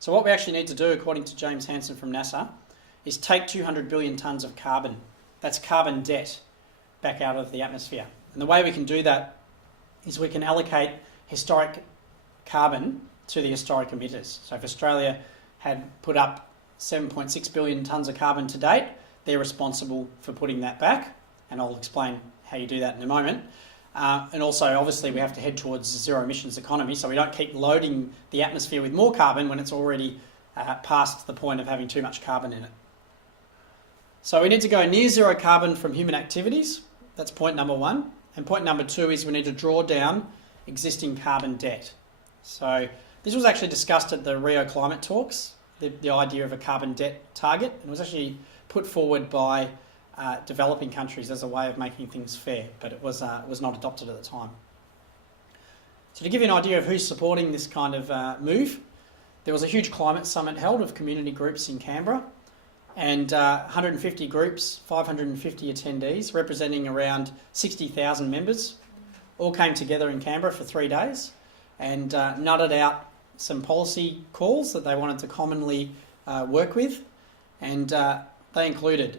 So what we actually need to do, according to James Hansen from NASA, is take 200 billion tonnes of carbon, that's carbon debt, back out of the atmosphere. And the way we can do that is we can allocate historic carbon to the historic emitters. So if Australia had put up 7.6 billion tonnes of carbon to date, they're responsible for putting that back, and I'll explain how you do that in a moment. And also, obviously, we have to head towards a zero emissions economy, so we don't keep loading the atmosphere with more carbon when it's already past the point of having too much carbon in it. So we need to go near zero carbon from human activities. That's point number one. And point number two is we need to draw down existing carbon debt. So this was actually discussed at the Rio climate talks, the idea of a carbon debt target. It was actually put forward by developing countries as a way of making things fair, but it was not adopted at the time. So to give you an idea of who's supporting this kind of move, there was a huge climate summit held of community groups in Canberra, and 150 groups, 550 attendees, representing around 60,000 members, all came together in Canberra for 3 days and nutted out some policy calls that they wanted to commonly work with, and they included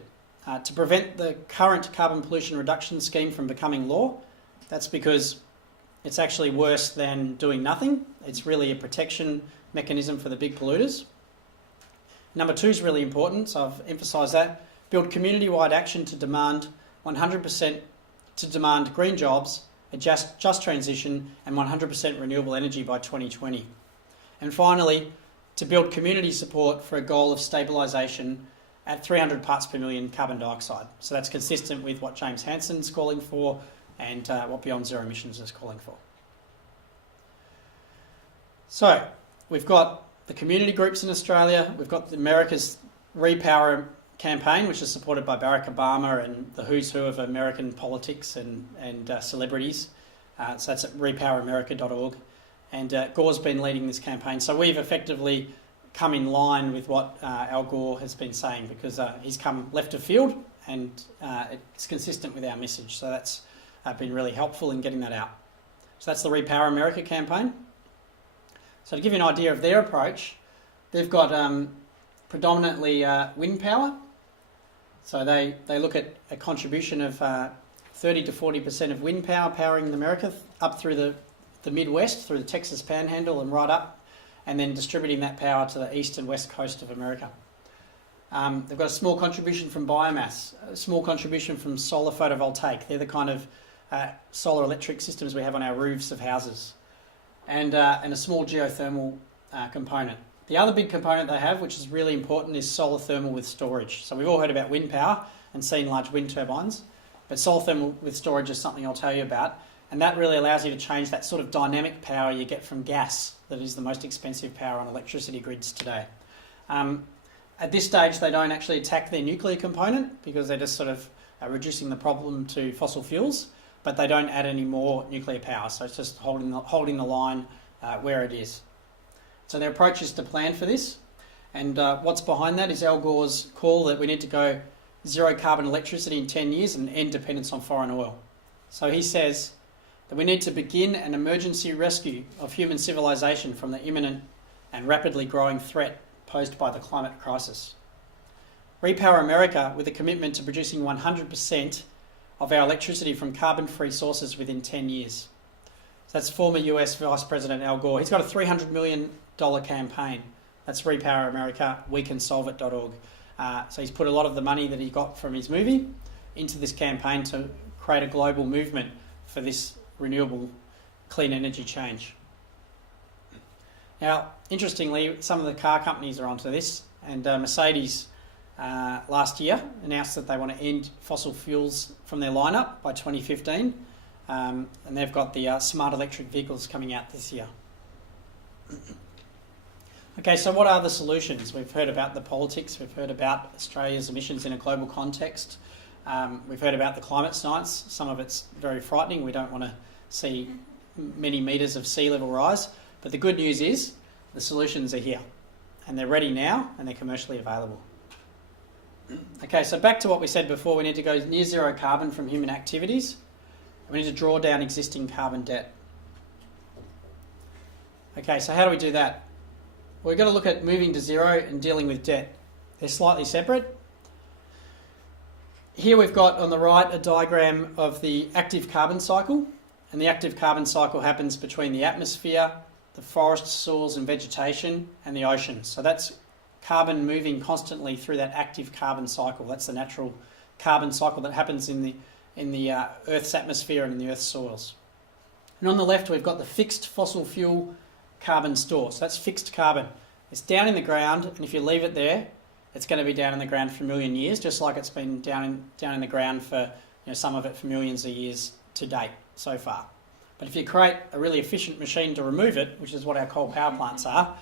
to prevent the current carbon pollution reduction scheme from becoming law. That's because it's actually worse than doing nothing. It's really a protection mechanism for the big polluters. Number two is really important, so I've emphasised that. Build community-wide action to demand 100% to demand green jobs, a just transition, and 100% renewable energy by 2020. And finally, to build community support for a goal of stabilisation at 300 parts per million carbon dioxide. So that's consistent with what James Hansen's calling for and what Beyond Zero Emissions is calling for. So we've got the community groups in Australia, we've got America's Repower campaign, which is supported by Barack Obama and the who's who of American politics and celebrities. So that's at repoweramerica.org. And Gore's been leading this campaign. So we've effectively come in line with what Al Gore has been saying, because he's come left of field and it's consistent with our message. So that's been really helpful in getting that out. So that's the Repower America campaign. So to give you an idea of their approach, they've got predominantly wind power. So they look at a contribution of 30 to 40% of wind power powering America up through the Midwest, through the Texas Panhandle and right up, and then distributing that power to the east and west coast of America. They've got a small contribution from biomass, a small contribution from solar photovoltaic. They're the kind of solar electric systems we have on our roofs of houses, and a small geothermal component. The other big component they have, which is really important, is solar thermal with storage. So we've all heard about wind power and seen large wind turbines, but solar thermal with storage is something I'll tell you about. And that really allows you to change that sort of dynamic power you get from gas that is the most expensive power on electricity grids today. At this stage, they don't actually attack their nuclear component because they're just sort of reducing the problem to fossil fuels, but they don't add any more nuclear power. So it's just holding the line where it is. So their approach is to plan for this. And what's behind that is Al Gore's call that we need to go zero carbon electricity in 10 years and end dependence on foreign oil. So he says that we need to begin an emergency rescue of human civilization from the imminent and rapidly growing threat posed by the climate crisis. Repower America with a commitment to producing 100% of our electricity from carbon-free sources within 10 years. So that's former US Vice President Al Gore. He's got a $300 million campaign. That's Repower America, wecansolveit.org. So he's put a lot of the money that he got from his movie into this campaign to create a global movement for this renewable clean energy change. Now, interestingly, some of the car companies are onto this, and Mercedes last year announced that they want to end fossil fuels from their lineup by 2015, and they've got the smart electric vehicles coming out this year. Okay, so what are the solutions? We've heard about the politics, we've heard about Australia's emissions in a global context, we've heard about the climate science. Some of it's very frightening. We don't want to see many metres of sea level rise, but the good news is the solutions are here, and they're ready now, and they're commercially available. Okay, so back to what we said before, we need to go near zero carbon from human activities, and we need to draw down existing carbon debt. Okay, so how do we do that? we've got to look at moving to zero and dealing with debt. They're slightly separate. Here we've got on the right a diagram of the active carbon cycle, and the active carbon cycle happens between the atmosphere, the forest, soils and vegetation, and the oceans. So that's carbon moving constantly through that active carbon cycle. That's the natural carbon cycle that happens in the Earth's atmosphere and in the Earth's soils. And on the left we've got the fixed fossil fuel carbon store. So that's fixed carbon. It's down in the ground, and if you leave it there, it's going to be down in the ground for a million years, just like it's been down in the ground for, some of it for millions of years to date so far. But if you create a really efficient machine to remove it, which is what our coal power plants are,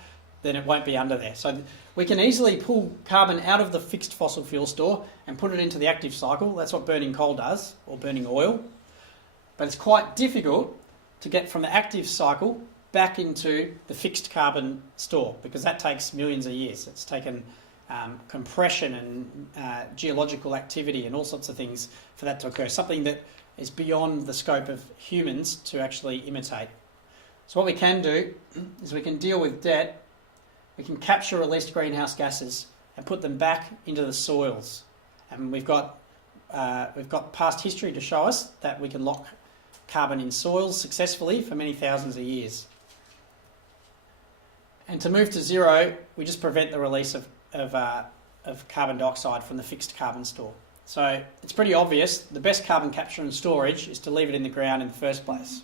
then it won't be under there. So we can easily pull carbon out of the fixed fossil fuel store and put it into the active cycle. That's what burning coal does, or burning oil. But it's quite difficult to get from the active cycle back into the fixed carbon store, because that takes millions of years. It's taken compression and geological activity and all sorts of things for that to occur, something that is beyond the scope of humans to actually imitate. So what we can do is we can deal with debt, we can capture released greenhouse gases and put them back into the soils. And we've got past history to show us that we can lock carbon in soils successfully for many thousands of years. And to move to zero, we just prevent the release of carbon dioxide from the fixed carbon store. So it's pretty obvious the best carbon capture and storage is to leave it in the ground in the first place.